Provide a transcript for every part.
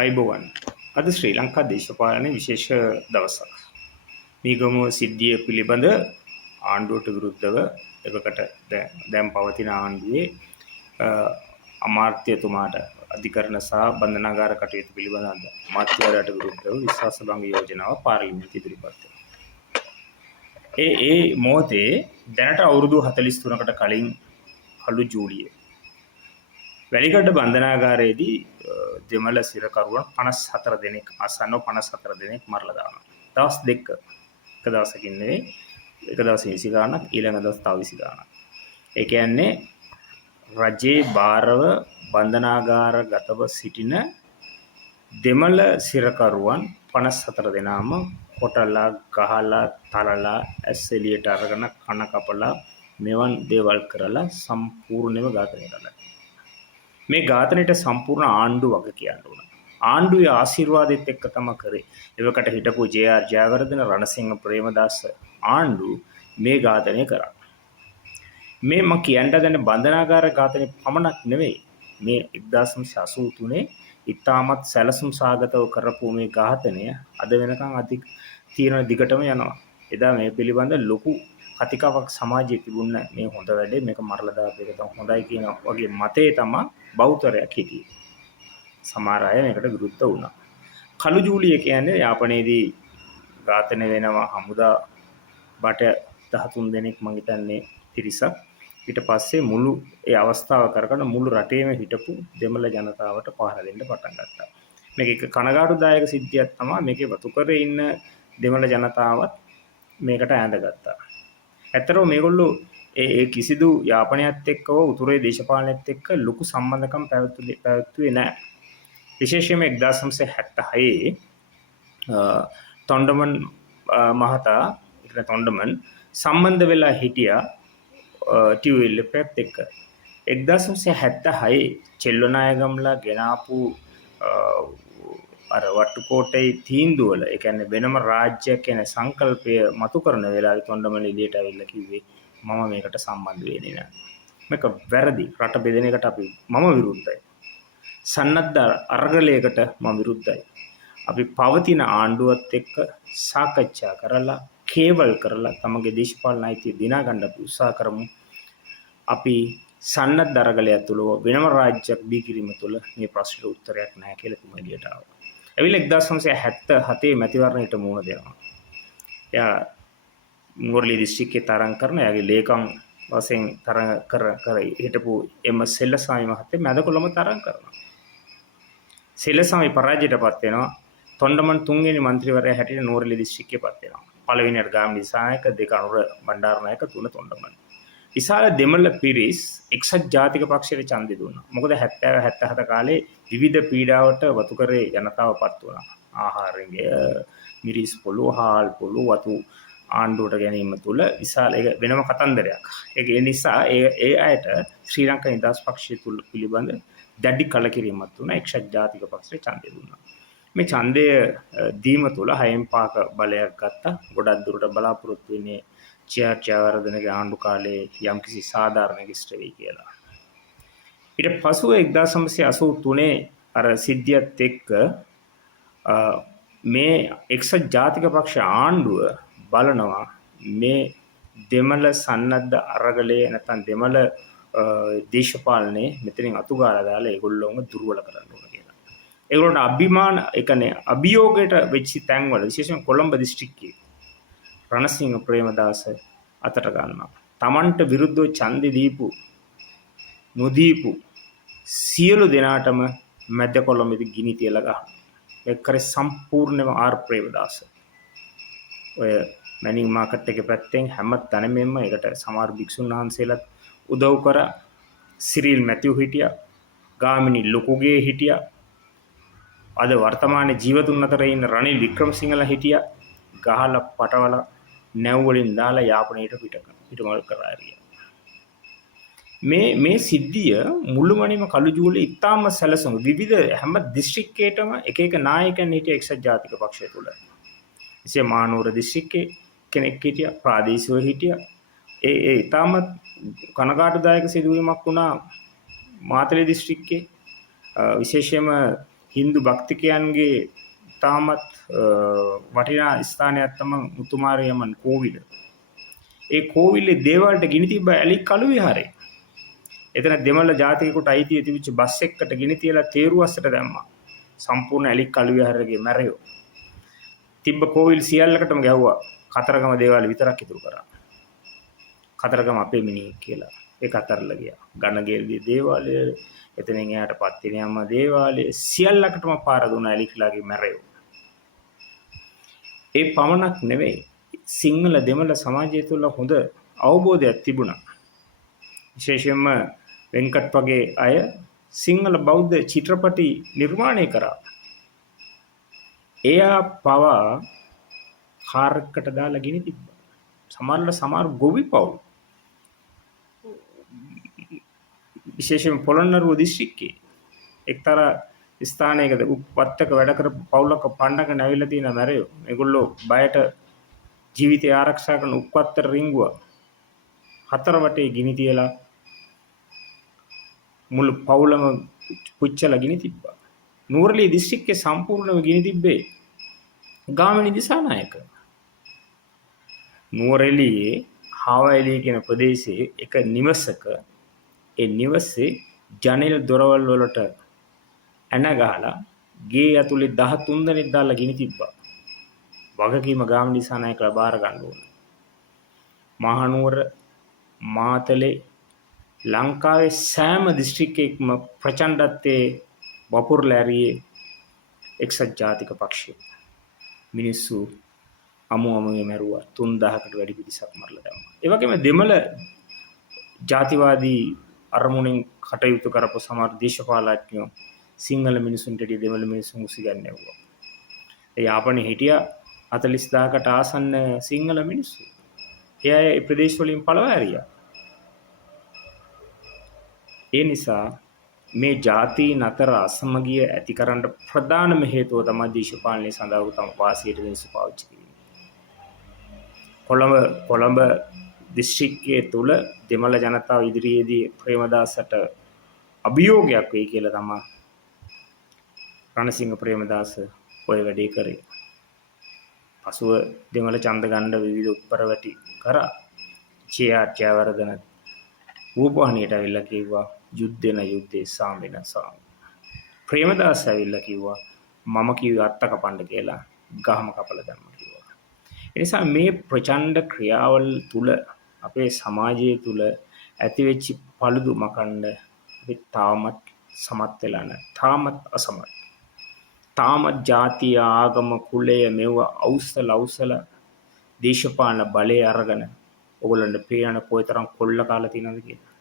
අයිබෝවන් අද ශ්‍රී ලංකා දේශපාලනයේ විශේෂ දවසක්. මීගමුව සිද්ධිය පිළිබඳ ආණ්ඩුවට විරුද්ධව එවකට දැන් පවතින ආණ්ඩුවේ අමාත්‍යතුමාට අධිකරණ සහ බන්ධනාගාර කටයුතු පිළිබඳ අමාත්‍යවරයාට විරුද්ධව විශ්වාස භංග යෝජනාව පාර්ලිමේන්තුවේ ඉදිරිපත් කළා. ඒ මොහොතේ දැනට අවුරුදු 43කට කලින් කළු ජූලියේ වැලිකඩ බන්ධනාගාරයේදී දෙමළ සිරකරුවන් 54 දෙනෙක් ආසන්නව 54 දෙනෙක් මරලා දානවා. දවස් දෙක. එක දවසකින් නෙවෙයි. එක දවසේ 20 ගාණක් ඊළඟ දවස් තව 20 ගාණක්. ඒ කියන්නේ රජේ බාරව බන්ධනාගාරගතව සිටින දෙමළ සිරකරුවන් 54 දෙනාම කොටලා ගහලා තලලා ඇස් එළියට අරගෙන කන කපලා මෙවන් දේවල් කරලා සම්පූර්ණයෙන්ම ඝාතනය කළා. මේ ඝාතනයට සම්පූර්ණ ආණ්ඩු වග කියන්න ඕන. ආණ්ඩුවේ ආශිර්වාදෙත් එක්ක තමයි කරේ. එවකට හිටපු ජේ.ආර්. ජයවර්ධන රණසිංහ ප්‍රේමදාස ආණ්ඩු මේ ඝාතනය කරා. මේ මම කියන්න දැන බන්ධනාගාර ඝාතනය පමණක් නෙවෙයි. මේ 1983 ඉතාමත් සැලසුම් සාගතව කරපු මේ ඝාතනය අද වෙනකන් තියෙන දිගටම යනවා. එදා මේ පිළිබඳ ලොකු කතිකාවක් සමාජයේ තිබුණ මේ හොඳ වැඩේ මේක මරලා දාපු එක තමයි හොඳයි කියන වගේ මතේ තමයි බෞද්ධරයක් හිටියේ. සමහර අය මේකට විරුද්ධ වුණා. කළු ජූලිය කියන්නේ යාපනයේදී ඝාතනය වෙනවා හමුදා බට 13 දෙනෙක් මං හිතන්නේ පිරිසක්. ඊට පස්සේ මුළු ඒ අවස්ථාව කරගෙන මුළු රටේම හිටපු දෙමළ ජනතාවට පහර දෙන්න පටන් ගත්තා. මේක එක කනගාටුදායක සිද්ධියක් තමයි. මේකේ වතුකරේ ඉන්න දෙමළ ජනතාවත් මේකට ඈඳගත්තා. ඇත්තටම මේගොල්ලෝ ඒ කිසිදු යාපනයත් එක්කව උතුරේ දේශපාලනයත් එක්ක ලොකු සම්බන්ධකම් පැවැත්වුවේ නැහැ. විශේෂයෙන්ම 1976 තොණ්ඩමන් මහතා ඉතින් තොණ්ඩමන් සම්බන්ධ වෙලා හිටියා ටියුඑල්එෆ්ත් එක්ක. 1976 චෙල්ලනායගම්ලා ගෙනාපු අර වට්ටුකෝටේ තීන්දුව වල ඒ කියන්නේ වෙනම රාජ්‍යයක් කියන සංකල්පය මතු කරන වෙලාවේ තොණ්ඩමන් එළියට ඇවිල්ලා කිව්වේ මම මේකට සම්බන්ධ වෙන්නේ නැහැ. මේක වැරදි. රට බෙදෙන එකට මම විරුද්ධයි. සන්නද්ධ අරගලයකට මම විරුද්ධයි. අපි පවතින ආණ්ඩුවත් එක්ක සාකච්ඡා කරලා කේවල් කරලා තමගේ දේශපාලන අයිතිය දිනා ගන්න අපි උත්සාහ කරමු. අපි සන්නද්ධ අරගලය තුළ වෙනම රාජ්‍යයක් දී කිරීම තුළ මේ ප්‍රශ්නට උත්තරයක් නැහැ කියලා තුමා එළියට ආවා. එවිල 1977 මැතිවරණයට මුහුණ දෙනවා. එයා මුර්ලි දිස්ත්‍රික්කේ තරඟ කරන එයාගේ ලේකම් වශයෙන් තරඟ කර හිටපු එම්.එස්. සෙල්ලස්වාමි මහත්තයා මැදකොළම තරඟ කරනවා. සෙල්ලස්වාමි පරාජයටපත් වෙනවා. තොණ්ඩමන් තුන්වෙනි മന്ത്രിවරයා හැටියට නුවරඑළිය දිස්ත්‍රික්කයේපත් වෙනවා. පළවෙනියට ගාමිණී දිසානායක, දෙක අනුර බණ්ඩාරනායක, තුන තොණ්ඩමන්. විශාල දෙමළ පිරිස් එක්සත් ජාතික පක්ෂයට ඡන්දෙ දුන්නා. මොකද 70 77 කාලේ විවිධ පීඩාවට වතුකරේ ජනතාවපත් වුණා. ආහාරය, මිරිස් පොළු, හාල් පොළු, වතු ආණ්ඩුවට ගැනීම තුළ විශාල වෙනම කතන්දරයක්. ඒ නිසා ඒ අයට ශ්‍රී ලංකා නිදහස් පක්ෂය තුළ පිළිබඳ දැඩි කලකිරීමක් වුණා. එක්සත් ජාතික පක්ෂයට ඡන්දෙ දුන්නා. මේ ඡන්දය දීම තුළ 6න් 5ක බලයක් ගත්තා. ගොඩක් දුරට බලාපොරොත්තු වෙන්නේ ජේ.ආර්. ජයවර්ධනගේ ආණ්ඩු කාලේ යම්කිසි සාධාරණයක් ඉෂ්ට වෙයි කියලා. ඊට පසුව 1983 අර සිද්ධියත් එක්ක මේ එක්සත් ජාතික පක්ෂ ආණ්ඩුව බලනවා මේ දෙමළ සන්නද්ධ අරගලයේ නැත්නම් දෙමළ දේශපාලනයේ මෙතනින් අතුගාලා දාලා ඒගොල්ලෝම දුර්වල කරන්න ඕන කියලා. ඒගොල්ලන්ට අභිමාන ඒ කියන්නේ අභියෝගයට වෙච්ච තැන්වල විශේෂයෙන් කොළඹ දිස්ත්‍රික්කයේ රණසිංහ ප්‍රේමදාස අතට ගන්නවා. Tamanට විරුද්ධව ඡන්දෙ නොදීපු සියලු දෙනාටම මැද කොළඹදී ගිනි තියලා ගහනවා. ඒක කරේ සම්පූර්ණයෙන්ම ආර් ප්‍රේමදාස. ඔය මැනින් මාකට් එකේ පැත්තෙන් හැම තැනමම ඒකට සමහර භික්ෂුන් වහන්සේලාත් උදව් කරා. සිරිල් මැතිව් හිටියා. ගාමිණී ලොකුගේ හිටියා. අද වර්තමානයේ ජීවතුන් අතර ඉන්න රනිල් වික්‍රමසිංහලා හිටියා. ගහලා පටවලා නැව් වලින් දාලා යාපනයට පිටමල් කරා ඇරියා. මේ සිද්ධිය මුළුමනින්ම කළු ජූලියේ ඉතාම සැලසුම් විවිධ හැම දිස්ත්‍රික්කයකටම එක එක නායකයන් හිටිය එක්සත් ජාතික පක්ෂය තුළ. ඉතින් මානූර දිස්ත්‍රික්කේ කෙනෙක් හිටියා, ප්‍රාදේශීයව හිටියා. ඒ ඉතාමත් කනගාටුදායක සිදුවීමක් වුණා මාතලේ දිස්ත්‍රික්කේ. විශේෂයෙන්ම Hindu භක්තිකයන්ගේ තාමත් වටිනා ස්ථානයක් තමයි මුතුමාරියம்மන් කෝවිල. ඒ කෝවිලේ දේවල්ට ගිනි තිබ්බ ඇලි කළු විහාරේ. එතන දෙමළ ජාතිකයෙකුට අයිතිය තිබිච්ච බස් එකකට ගිනි තියලා තේරුවස්සට දැම්මා. සම්පූර්ණ ඇලි කළු විහාරයේ මැරයෝ. තිබ්බ කෝවිල් සියල්ලකටම ගැහුවා. කතරගම දේවාලය විතරක් ඉතුරු කරා. කතරගම අපේ මිනිහෙක් කියලා. ඒක අතරලා ගියා. ගණගේල්ගේ දේවාලය, එතනින් එහාට පත්තිනියම්ම දේවාලය සියල්ලකටම පාර දුන්නා ඇලිකලාගේ මැරයෝ. ඒ පමණක් නෙවෙයි. සිංහල දෙමළ සමාජය තුළ හොඳ අවබෝධයක් තිබුණා. විශේෂයෙන්ම වෙන්කට් වගේ අය සිංහල බෞද්ධ චිත්‍රපටි නිර්මාණය කරා. එයා පවා කාර්යකට දාලා ගිනි තිබ්බා. සමහර ගොවි පවුල් විශේෂයෙන් පොළොන්නරුව දිස්ත්‍රික්කයේ එක්තරා ස්ථානයකද උපත්තක වැඩ කරපු පවුලක පණ්ඩක නැවිලා තියෙන මැරයෝ. මේගොල්ලෝ බයට ජීවිතය ආරක්ෂා කරන උපත්තර රිංගුවා. හතර වටේ ගිනි තියලා මුළු පවුලම පුච්චලා ගිනි තිබ්බා. නූරලී දිස්ත්‍රික්කයේ සම්පූර්ණව ගිනි තිබ්බේ ගාමිණී දිසානායක. නුවරඑළියේ හාවඑළිය කියන ප්‍රදේශයේ එක නිවසක ඒ නිවසේ ජනෙල් දොරවල් වලට ඇන ගහලා ගේ ඇතුලේ 13 දෙනෙක් දාලා ගිනි තිබ්බා. වගකීම ගාමිණී දිසානායකලා බාර ගන්න ඕන. මහනුවර, මාතලේ, ලංකාවේ සෑම දිස්ත්‍රික්කයකම ප්‍රචණ්ඩත්වයේ වපුරලා ඇරියේ එක්සත් ජාතික පක්ෂය. මිනිස්සු අමුමේ මැරුවා. 3000කට වැඩි පිරිසක් මරලා දැම්මා. ඒ වගේම දෙමළ ජාතිවාදී අරමුණෙන් කටයුතු කරපු සමහර දේශපාලඥයෝ සිංහල මිනිසුන්ට දෙමළ මිනිසුන් උසිගන්නවුවා. ඒ යාපනයේ හිටියා 40000කට ආසන්න සිංහල මිනිස්සු. එයා ඒ ප්‍රදේශ වලින් පළවා ඇරියා. ඒ නිසා මේ ජාතීන් අතර අසමගිය ඇතිකරන්න ප්‍රධානම හේතුව තමයි දේශපාලනයේ සඳහා තම වාසියට මිනිස්සු පාවිච්චි කිරීම. කොළඹ දිස්ත්‍රික්කයේ තුල දෙමළ ජනතාව ඉදිරියේදී ප්‍රේමදාසට අභියෝගයක් වෙයි කියලා තමයි රණසිංහ ප්‍රේමදාස ඔය වැඩේ කරේ. පසුව දෙමළ ඡන්ද ගන්න විවිධ උත්පරවැටි කරා. ජයවර්ධන රූපවාහිනියට ඇවිල්ලා කිව්වා යුද්ධේ සාමෙන සාම. ප්‍රේමදාස ඇවිල්ලා කිව්වා මම කිව්ව අත්ත කපන්න කියලා ගහම කපලා දැම්මා කිව්වා. ඒ නිසා මේ ප්‍රචණ්ඩ ක්‍රියාවල් තුල අපේ සමාජය තුල ඇතිවෙච්ච පළුදු මකන්න අපි තාමත් සමත් වෙලා නැහැ. තාමත් අසමත්. තාමත් ජාතිය ආගම කුලය මෙව අවුස්සල දේශපාලන බලය අරගෙන ඔයගොල්ලන්ට පේන කොයිතරම් කොල්ල කාලා තියෙනවද කියලා.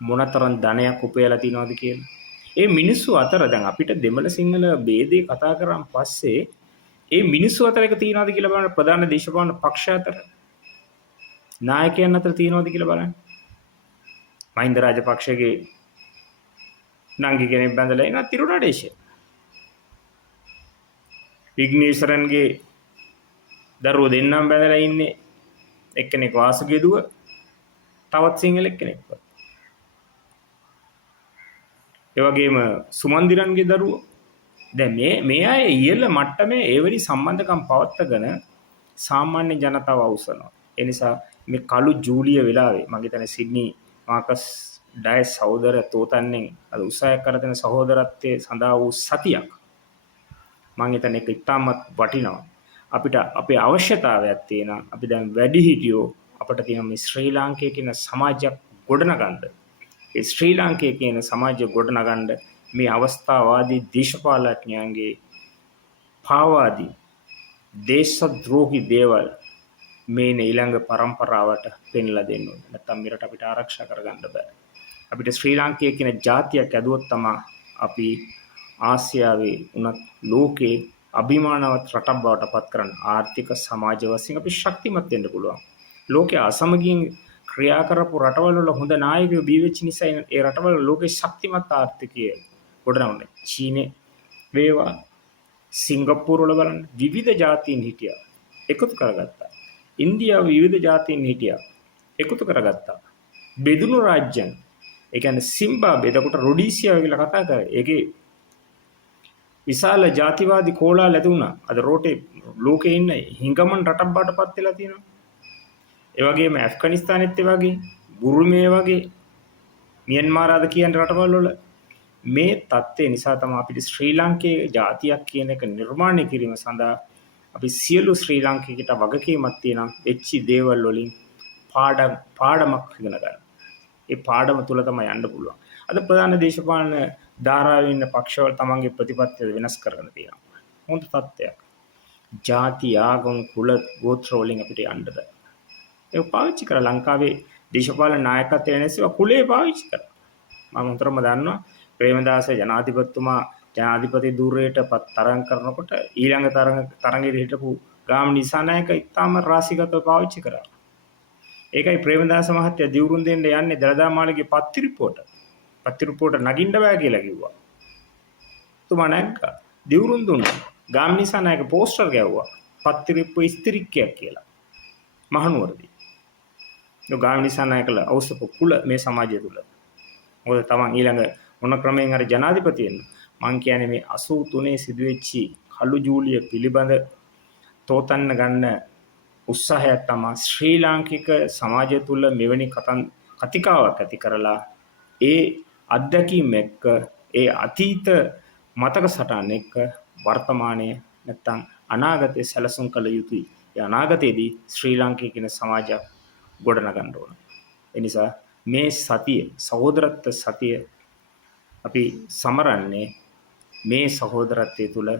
මොනතරම් ධනයක් උපයලා තියෙනවද කියලා. ඒ මිනිස්සු අතර දැන් අපිට දෙමළ සිංහල ભેදේ කතා කරාන් පස්සේ ඒ මිනිස්සු අතර එක තියෙනවද කියලා බලන්න ප්‍රධාන දේශපාලන පක්ෂ අතර නායකයන් අතර තියෙනවද කියලා බලන්න. මහින්ද රාජපක්ෂගේ නංගි කෙනෙක් බැඳලා ඉනවා තිරුණාඩේශ. විග්නේශ්වරන්ගේ දරුවෝ දෙන්නම් බැඳලා ඉන්නේ එක්කෙනෙක් වාසුගේ දුව තවත් සිංහලෙක් කෙනෙක්. ඒ වගේම සුමන්දිරන්ගේ දරුවෝ දැන් මේ අය ඉහළ මට්ටමේ ඒවැනි සම්බන්ධකම් පවත්වාගෙන සාමාන්‍ය ජනතාව අවසනවා. ඒ නිසා මේ කළු ජූලිය වෙලාවේ මම හිතන්නේ සිඩ්නි මාකස් ඩයස් සහෝදර තෝතන්නෙන් අද උත්සාහයක් කරන සහෝදරත්වයේ සඳහා වූ සතියක් මම හිතන්නේ ඒක ඉතාමත් වටිනවා. අපිට අපේ අවශ්‍යතාවයක් තියෙනවා. අපි දැන් වැඩිහිටියෝ අපිට තියෙන මේ ශ්‍රී ලාංකේය කියන සමාජයක් ගොඩනගන්න. ඒ ශ්‍රී ලාංකේය කියන සමාජය ගොඩනගන්න මේ අවස්ථාවාදී දේශපාලඥයන්ගේ පාවාදී දේශද්‍රෝහී දේවල් මේ ඊළඟ පරම්පරාවට පෙන්ලා දෙන්න ඕනේ. නැත්නම් මෙරට අපිට ආරක්ෂා කරගන්න බෑ. අපිට ශ්‍රී ලාංකේය කියන ජාතියක් ඇදුවොත් තමයි අපි ආසියාවේ උනත් ලෝකේ අභිමානවත් රටක් බවට පත් කරන්න ආර්ථික සමාජ වශයෙන් අපි ශක්තිමත් වෙන්න පුළුවන්. ලෝකයේ අසමගියෙන් ක්‍රියා කරපු රටවල් වල හොඳ නායකයෝ බිහි වෙච්ච නිසා ඒ රටවල ලෝකේ ශක්තිමත් ආර්ථිකය ගොඩනගන්නේ. චීනේ වේවා සිංගප්පූරු වල බලන්න විවිධ ජාතීන් හිටියා එකතු කරගත්තා. ඉන්දියාව විවිධ ජාතීන් හිටියා එකතු කරගත්තා. බෙදුණු රාජ්‍යයන් ඒ කියන්නේ සිම්බාබ්වේ එතකොට රොඩීසියා කියලා කතා කරා. ඒකේ විශාල ජාතිවාදී කෝලාහල ඇති වුණා. අද රෝටේ ලෝකේ ඉන්න හිඟමන් රටක් බාටපත් වෙලා තියෙනවා. ඒ වගේම ඇෆ්ගනිස්තානෙත් ඒ වගේ, බුරුමේ වගේ, මියන්මාර් ආද කියන රටවල් වල මේ தත්ත්වය නිසා තමයි අපිට ශ්‍රී ලාංකේය ජාතියක් කියන එක නිර්මාණය කිරීම සඳහා අපි සියලු ශ්‍රී ලාංකිකයට වගකීමක් තියෙනවා වෙච්චි දේවල් වලින් පාඩමක් ඉගෙන ගන්න. ඒ පාඩම තුල තමයි යන්න පුළුවන්. අද ප්‍රධාන දේශපාලන ධාරාවේ ඉන්න පක්ෂවල තමන්ගේ ප්‍රතිපත්තිය වෙනස් කරගෙන තියෙනවා. හොඳ තත්ත්වයක්. ಜಾති ආගම් කුල ගෝත්‍ර වලින් අපිට යන්න බෑ. ඒක පාවිච්චි කරලා ලංකාවේ දේශපාලන නායකත්වය වෙනස්ව කුලේ පාවිච්චි කරා. මම හතරම දන්නවා ප්‍රේමදාස ජනාධිපතිතුමා ජනාධිපති ධූරයට තරඟ කරනකොට ඊළඟ තරඟෙදි හිටපු ගාමිණී දිසානායක ඉතාම රාශිගතව පාවිච්චි කරා. ඒකයි ප්‍රේමදාස මහත්තයා දිවුරුම් දෙන්න යන්නේ දළදා මාළිගේ පත්ති රිපෝර්ට නගින්න බෑ කියලා කිව්වා. තුමා නැග්ගා. දිවුරුම් දුන්නා. ගාමිණී දිසානායක පෝස්ටර් ගැව්වා. පත්ති රිප්පු ස්ත්‍රික්කයක් කියලා. මහනුවරදී. ගාමිණී දිසානායකලා අවශ්‍යපු කුල මේ සමාජය තුල. මොකද තමන් ඊළඟ මොන ක්‍රමයෙන් හරි ජනාධිපති වෙන්න. මං කියන්නේ මේ 83 සිදුවෙච්චි කළු ජූලිය පිළිබඳ තෝතන්න ගන්න උත්සාහයක් තමයි ශ්‍රී ලාංකික සමාජය තුළ මෙවැනි කතිකාවක් ඇති කරලා ඒ අත්දැකීම් එක්ක ඒ අතීත මතක සටහන් එක්ක වර්තමානයේ නැත්තම් අනාගතයේ සැලසුම් කළ යුතුයි. ඒ අනාගතයේදී ශ්‍රී ලාංකික කියන සමාජයක් ගොඩනගන්න ඕන. ඒ නිසා මේ සතිය සහෝදරත්ව සතිය අපි සමරන්නේ මේ සහෝදරත්වයේ තුල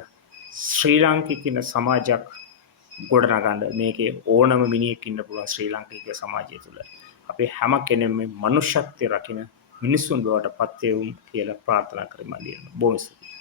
ශ්‍රී ලාංකික කියන සමාජයක් ගොඩනගන්න මේකේ ඕනම මිනිහෙක් ඉන්න පුළුවන් ශ්‍රී ලාංකික සමාජය තුළ. අපි හැම කෙනෙම මනුෂ්‍යත්වයේ රකින්න මිනිසුන් බවට පත් වෙමු කියලා ප්‍රාර්ථනා කරමු. බොහොම ස්තුතියි.